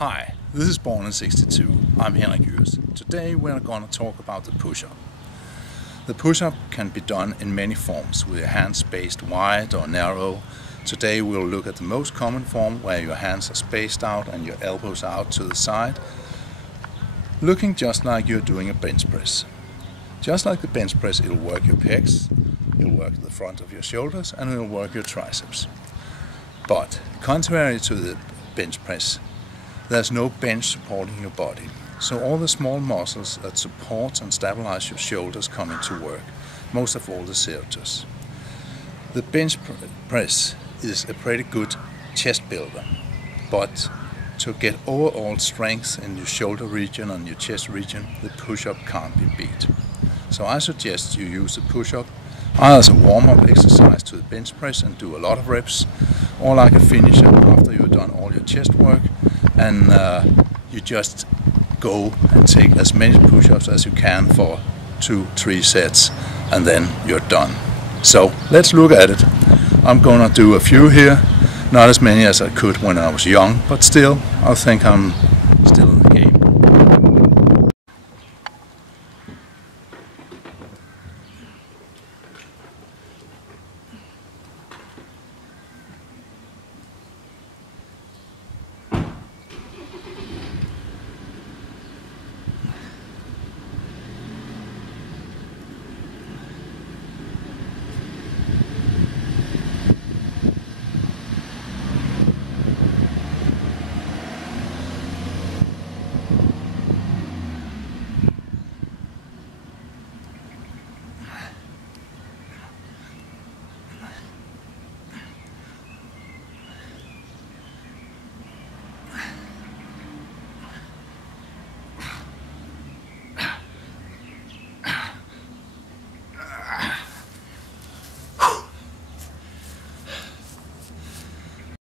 Hi, this is Born in 62. I'm Henrik Jurs. Today we're going to talk about the push-up. The push-up can be done in many forms, with your hands spaced wide or narrow. Today we'll look at the most common form, where your hands are spaced out and your elbows out to the side, looking just like you're doing a bench press. Just like the bench press, it'll work your pecs, it'll work the front of your shoulders, and it'll work your triceps. But contrary to the bench press, there's no bench supporting your body, so all the small muscles that support and stabilize your shoulders come into work, most of all the serrators. The bench press is a pretty good chest builder, but to get overall strength in your shoulder region and your chest region, the push-up can't be beat. So I suggest you use the push-up either as a warm-up exercise to the bench press and do a lot of reps, or like a finisher after you've done all your chest work, and you just go and take as many push-ups as you can for 2-3 sets, and then you're done. So let's look at it. I'm gonna do a few here, not as many as I could when I was young, but still I think I'm